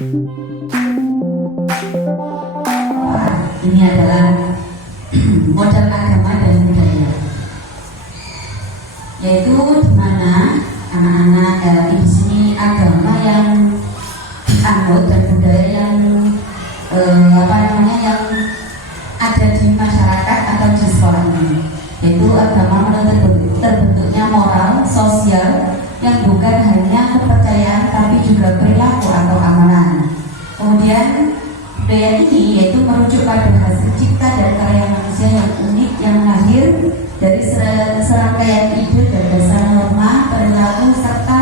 Ini adalah modal agama dan budaya, yaitu di mana anak-anak di sini agama yang dianut dan budaya yang yang ada di masyarakat atau di sekolah ini, yaitu agama terbentuknya moral sosial yang bukan hanya kepercayaan tapi juga perilaku atau amalan. Kemudian budaya ini yaitu merujuk pada hasil cipta dan karya manusia yang unik yang lahir dari serangkaian ide dan dasar norma perilaku serta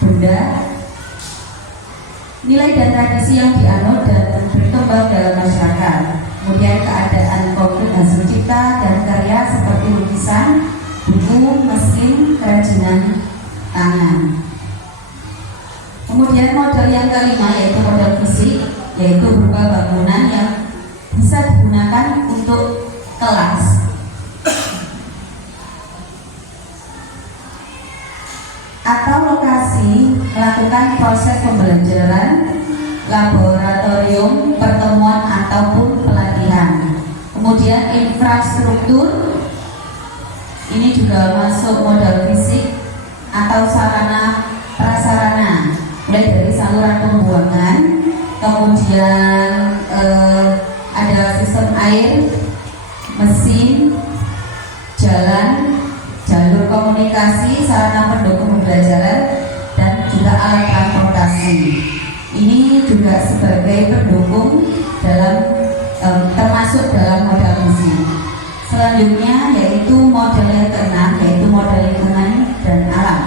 benda nilai dan tradisi yang dianut dan berkembang dalam masyarakat. Kemudian keadaan konkret hasil cipta dan karya seperti lukisan, buku, mesin, kerajinan tangan. Kemudian model yang kelima yaitu model fisik, yaitu berupa bangunan yang bisa digunakan untuk kelas atau lokasi melakukan proses pembelajaran, laboratorium, pertemuan ataupun pelatihan. Kemudian infrastruktur ini juga masuk modal fisik atau sarana prasarana, mulai dari saluran pembuangan, kemudian ada sistem air, mesin, jalan, jalur komunikasi, sarana pendukung pembelajaran, dan juga alat transportasi. Ini juga sebagai pendukung dalam termasuk dalam modal fisik. Selanjutnya yaitu model yang keenam, yaitu model lingkungan dan alam.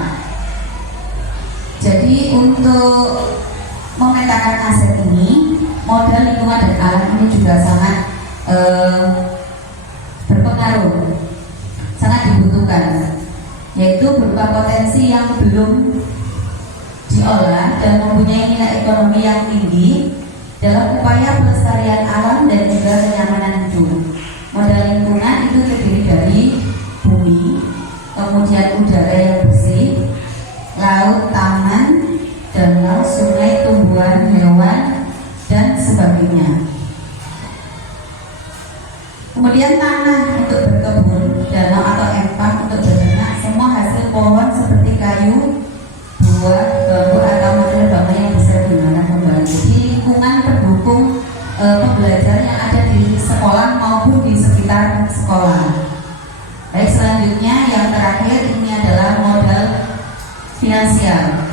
Jadi untuk memetakan aset ini, model lingkungan dan alam ini juga sangat berpengaruh, sangat dibutuhkan, yaitu berupa potensi yang belum diolah dan mempunyai nilai ekonomi yang tinggi dalam upaya pelestarian alam dan juga kenyamanan hidup. Modal lingkungan itu terdiri dari bumi, kemudian udara yang bersih, laut, taman, danau, sungai, tumbuhan, hewan, dan sebagainya. Kemudian tanah untuk berkebun, danau atau empang untuk beternak, semua hasil pohon seperti kayu, buah, bambu atau material bangunan yang bisa digunakan kembali. Jadi lingkungan pendukung pembelajaran yang ada di sekolah maupun di sekitar sekolah. Baik, selanjutnya yang terakhir ini adalah modal finansial,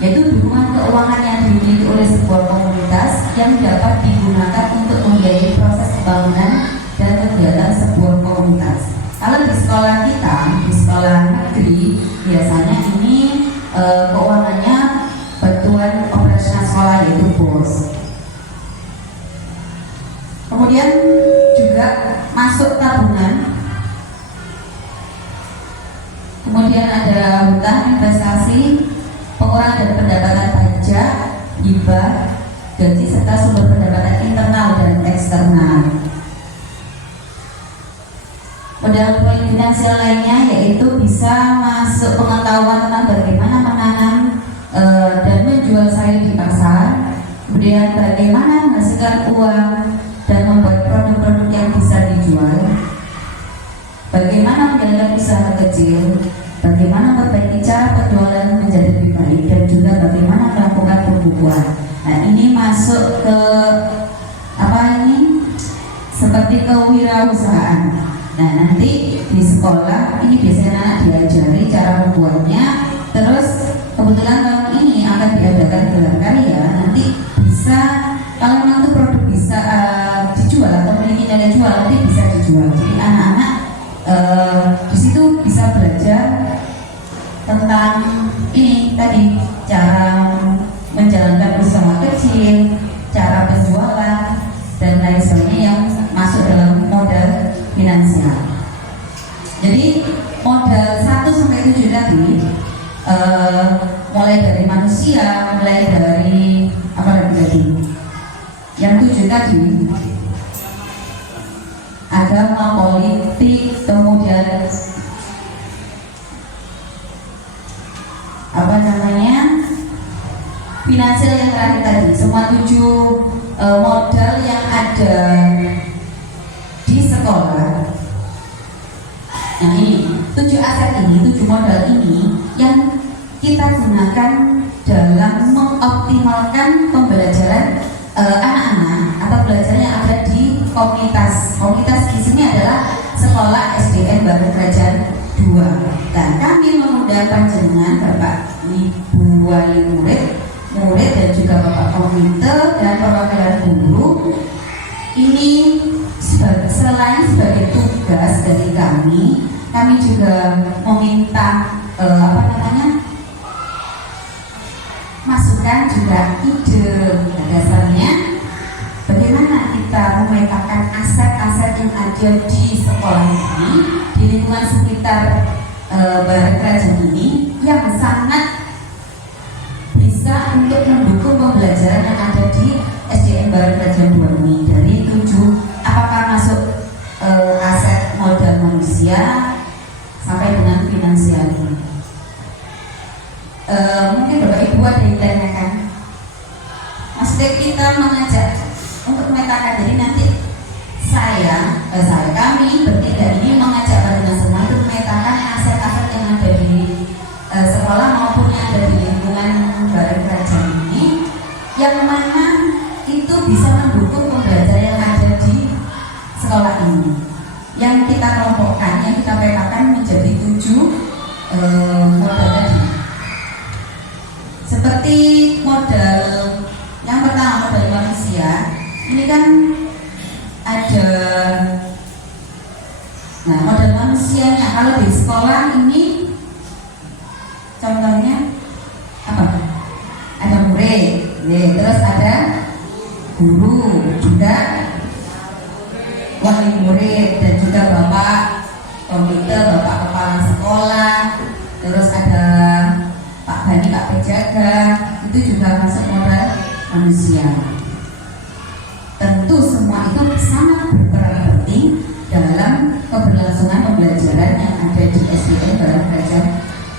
yaitu dukungan keuangan yang dimiliki oleh sebuah komunitas yang dapat digunakan untuk membiayai proses pembangunan dan kegiatan sebuah komunitas. Kalau di sekolah kita, di sekolah negeri, biasanya ini keuangannya bantuan operasional sekolah, yaitu BOS. Kemudian juga masuk tabungan. Kemudian ada hutang, investasi, pengurangan dari pendapatan pajak, hibah, gaji, serta sumber pendapatan internal dan eksternal. Modal finansial lainnya yaitu bisa masuk pengetahuan tentang bagaimana menanam dan menjual sayur di pasar, kemudian bagaimana menghasilkan uang dan membuat produk-produk yang bisa dijual, bagaimana menjalankan usaha kecil, bagaimana memperbaiki cara penjualan menjadi lebih baik, dan juga bagaimana melakukan pembukuan. Nah, ini masuk ke seperti kewirausahaan. Nah, nanti di sekolah ini biasanya anak diajari cara membuatnya. Terus kebetulan tahun ini akan diadakan gelar karya, nanti bisa kalau memang itu produk bisa dijual atau memiliki nilai jual, nanti bisa dijual. Jadi anak-anak di situ bisa belajar tentang ini tadi, cara menjalankan usaha kecil, cara penjualan, dan lain sebagainya yang masuk dalam modal finansial. Jadi modal 1 sampai 7 tadi mulai dari manusia, mulai dari apa lagi? Yang 7 tadi agama, politik, kemudian finansial hasil yang terakhir tadi, semua 7 modal yang ada di sekolah. Nah ini 7 aset ini, 7 modal ini yang kita gunakan dalam mengoptimalkan pembelajaran anak-anak atau belajar yang ada di komunitas. Komunitas di sini adalah sekolah SDN Bareng Kerajaan 2. Dan kami mengundang panjenengan Bapak Ibu Wali murid dan juga Bapak Komite dan perwakilan guru. Ini selain sebagai tugas dari kami juga meminta masukan juga ide. Dasarnya bagaimana kita memetakan aset-aset yang ada di sekolah ini, di lingkungan sekitar Bareng Kerajaan ini, yang sangat bisa untuk mendukung pembelajaran yang ada di SDN Bareng Kerajaan 2 ini. Dari 7, apakah masuk aset modal manusia sampai dengan finansial ini. Mungkin Bapak Ibu ada yang ditanyakan. Maksudnya kita mengajak untuk memetakan, jadi nanti kami bertiga ini mengajak panjenengan semua untuk memetakan aset-aset yang ada di sekolah maupun yang ada di lingkungan Bareng Kerajaan ini, yang mana itu bisa mendukung pembelajaran yang ada di sekolah ini. Yang kita kelompokkan, yang kita petakan menjadi 7 modal tadi. Seperti modal yang pertama, modal manusia. Ini kan ada, nah modal manusianya kalau di sekolah ini contohnya apa? Ada murid, terus ada guru, juga wali murid dan juga bapak komite, bapak kepala sekolah, terus ada Pak Bani, Pak Penjaga, itu juga masuk modal manusia. Tentu semua itu sangat berperan penting dalam keberlangsungan pembelajaran yang ada di SDN Bareng Kerajaan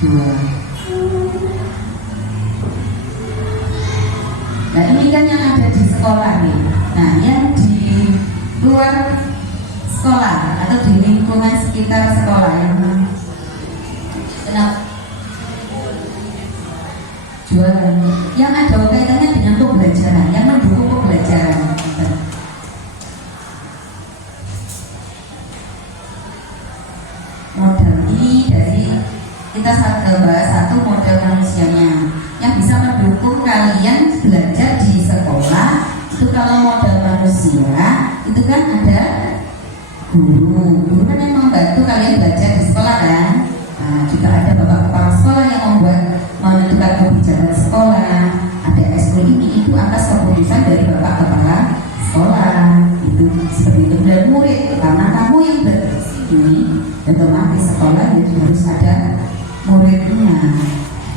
2. Nah ini kan yang ada di sekolah nih. Nah yang di luar sekolah atau di lingkungan sekitar sekolah jualan yang ada kaitannya dengan pembelajaran, yang mendukung pembelajaran. Modal ini dari kita bahas satu modal manusianya yang bisa mendukung kalian belajar di sekolah. Itu kalau modal manusia itu kan ada guru kan yang membantu kalian belajar di sekolah kan. Nah, juga ada bapak kepala sekolah yang menentukan kebijakan sekolah. Ada ekskul ini itu atas keputusan dari bapak kepala sekolah. Itu seperti itu. Dan murid, karena kamu yang ini otomatis sekolah itu harus ada muridnya.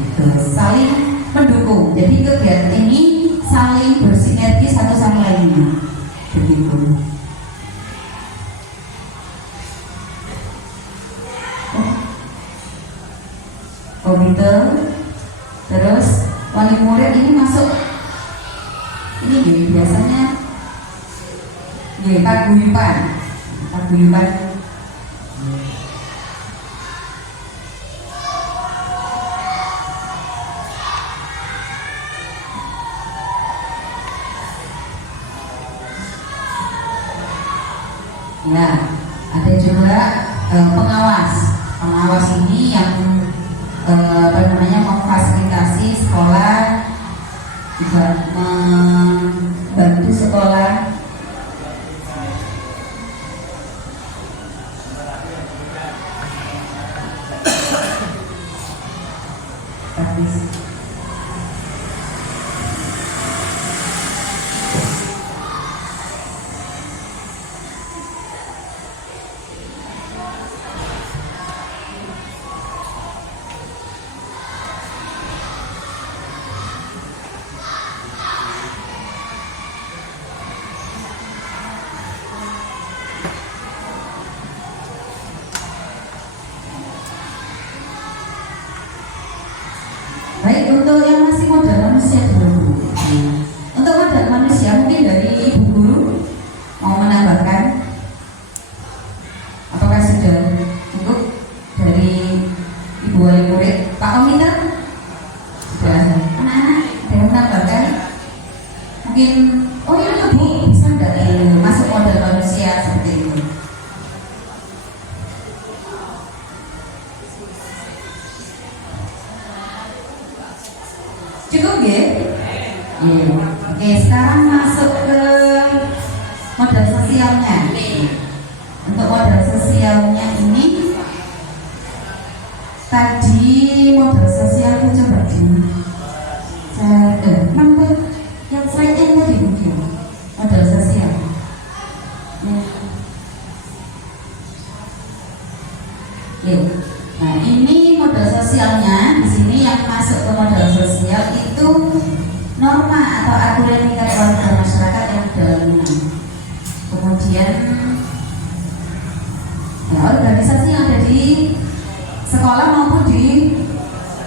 Gitu. Saling mendukung. Jadi kegiatan ini saling bersinergi satu sama lainnya. Begitu. Komite, terus wali murid ini masuk ini nih, biasanya paguyuban. Ya, ada juga pengawas ini yang memfasilitasi sekolah, juga membantu sekolah. Baik, untuk yang masih modal manusia dulu. mungkin oh ini tuh Bu bisa nggak masuk model manusia seperti itu. Cukup ya? Iya. Oke, sekarang masuk ke model sosialnya. Untuk model sosialnya ini tadi model sosial itu coba nomor yang slide-nya tadi mungkin model sosial. Ya. Nah, ini model sosialnya. Di sini yang masuk ke model sosial itu norma atau aturan tingkat warga masyarakat yang dominan. Kemudian ya, organisasi yang ada di sekolah maupun di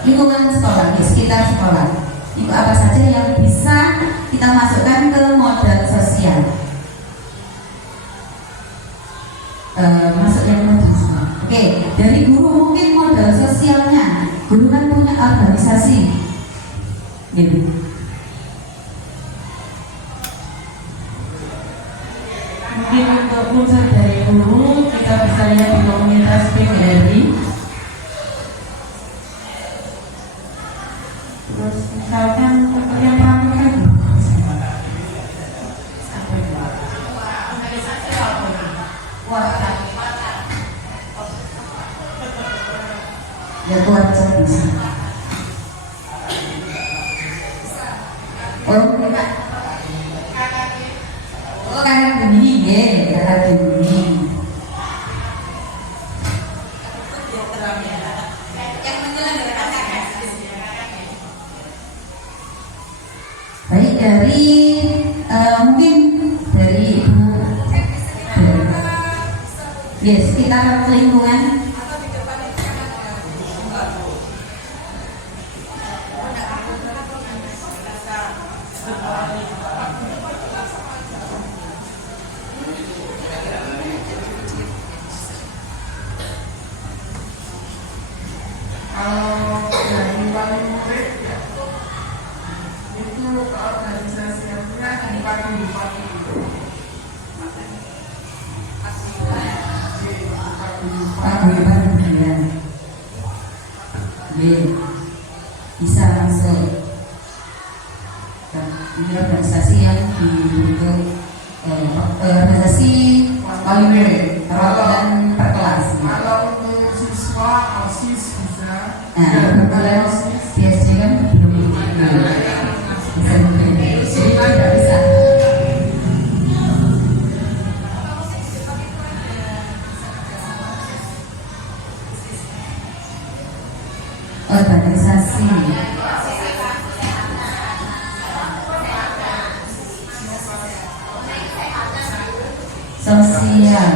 lingkungan sekolah, di sekitar sekolah. Itu apa saja yang bisa kita masukkan ke model sosial. Masuk yang model sosial. Oke, dari guru mungkin model sosialnya. Guru kan punya organisasi. Gitu. Mungkin untuk unsur dari guru kita bisa lihat di komunitas PGRI. Terus misalkan untuk yang pramuka ya buat bisa. Oh, kakak begini ya, kakak begini. Baik, dari mungkin dari Ibu ya sekitar lingkungan. kalau dari wali murid ya, itu organisasinya dibagi bisa masuk ini organisasi yang dibentuk organisasi wali murid perwakilan per kelas. Kalau untuk siswa OSIS bisa. Nah, kebetulan PSG kan belum bisa mungkin, jadi tidak bisa. Organisasi sosial,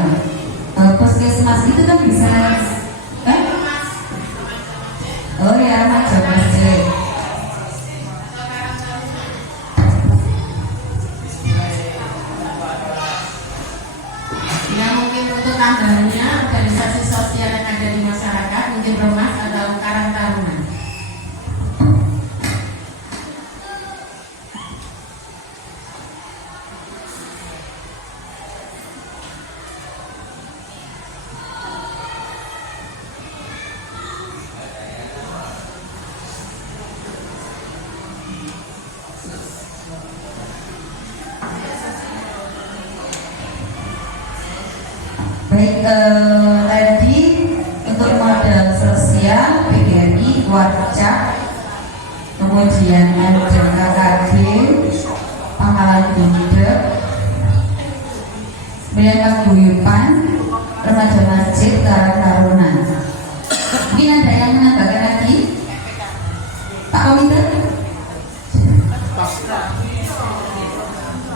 puskesmas itu kan bisa kan? Oh ya, macam masjid. Ya mungkin untuk tambahannya organisasi sosial yang ada di masyarakat mungkin Romas atau Karang Taruna. Baik, tadi untuk model sosial PGRI, Warcak, kemudian ada KKG, Pangkalan Bunda, kemudian Paguyuban, Remaja Masjid, Karang Taruna. Mungkin ada yang menambahkan lagi? Pak Komite?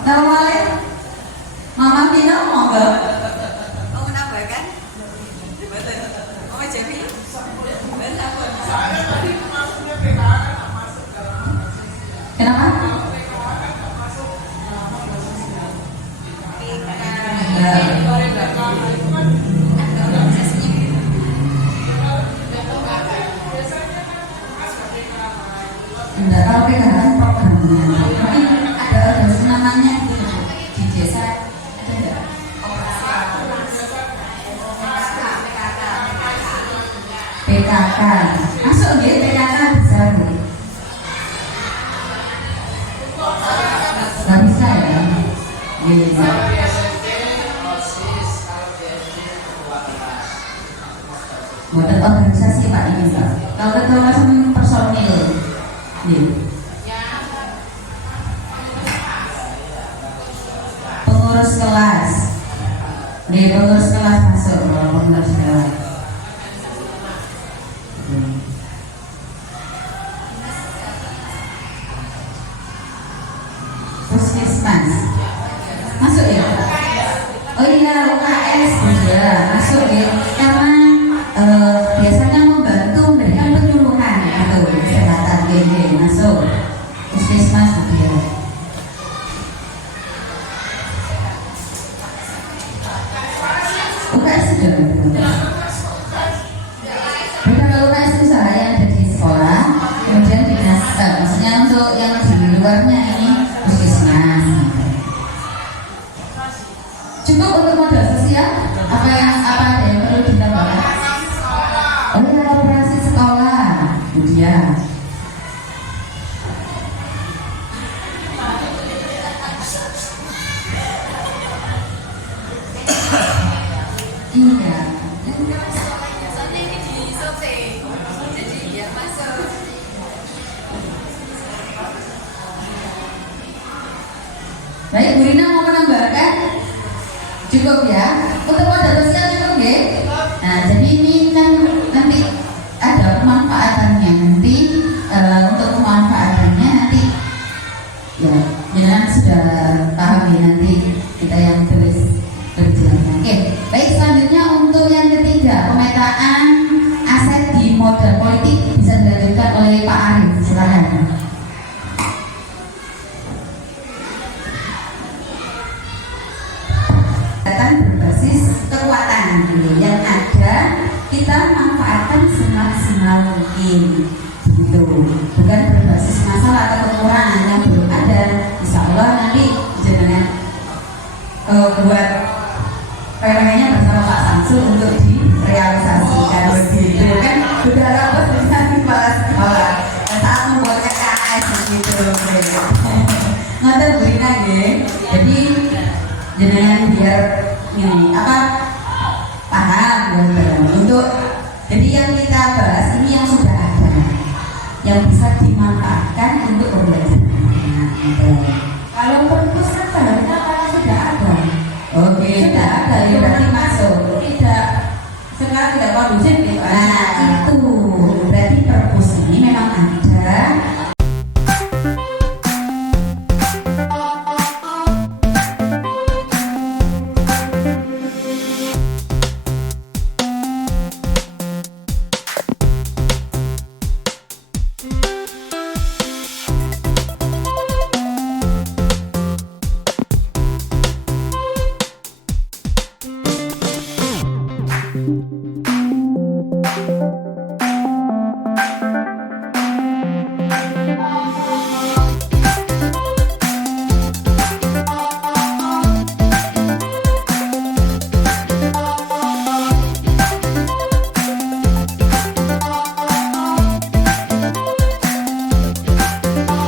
Nawale? Mama Pino monggo. Kenapa? Enggak, kalau PKH kan programnya mungkin ada nggak bisa ya. Iya. Buatan organisasi Pak ini Pak. Kalau ketua kelas personil, iya. Pengurus kelas, nih pengurus kelas masuk, pengurus kelas. Puskesmas masuk ya? Oh iya, UKS juga masuk ya, karena biasanya membantu memberikan penyuluhan gitu, kesehatan GG masuk puskesmas gitu ya. UKS juga beda. Kalau UKS usaha yang ada di sekolah, kemudian dinas, maksudnya untuk yang di luarnya ini puskesmas. Cukup untuk modal sosial, apa ada yang perlu ditambahkan? Oh ya, operasi sekolah, iya. Iya. Baik, Bu Rina mau menambahkan? Cukup ya? Untuk modal sosial cukup ya? Nah, jadi ini kan nanti ada pemanfaatannya nanti untuk pemanfaatannya nanti ya, jangan sudah paham ya, nanti kita yang tulis berjelaskan. Oke, baik, selanjutnya untuk yang ketiga, pemetaan aset di modal politik bisa dilanjutkan oleh Pak Arif, silakan. Berbasis kekuatan yang ada kita manfaatkan semaksimal mungkin begitu, bukan berbasis masalah atau kekurangan yang belum ada. Insya Allah nanti jenengan buat PRN-nya bersama Pak Samsul untuk direalisasikan begitu kan, sudah rapat dengan kepala sekolah saat membuat KKS begitu. Ngoten Bu Rina nggih. Jadi jenengan biar ini paham untuk, jadi yang kita bahas ini yang sudah ada, yang bisa dimanfaatkan untuk pembelajaran. Kalau perpus kan bahannya kalau sudah ada. Oke, sudah ada, ya berarti masuk.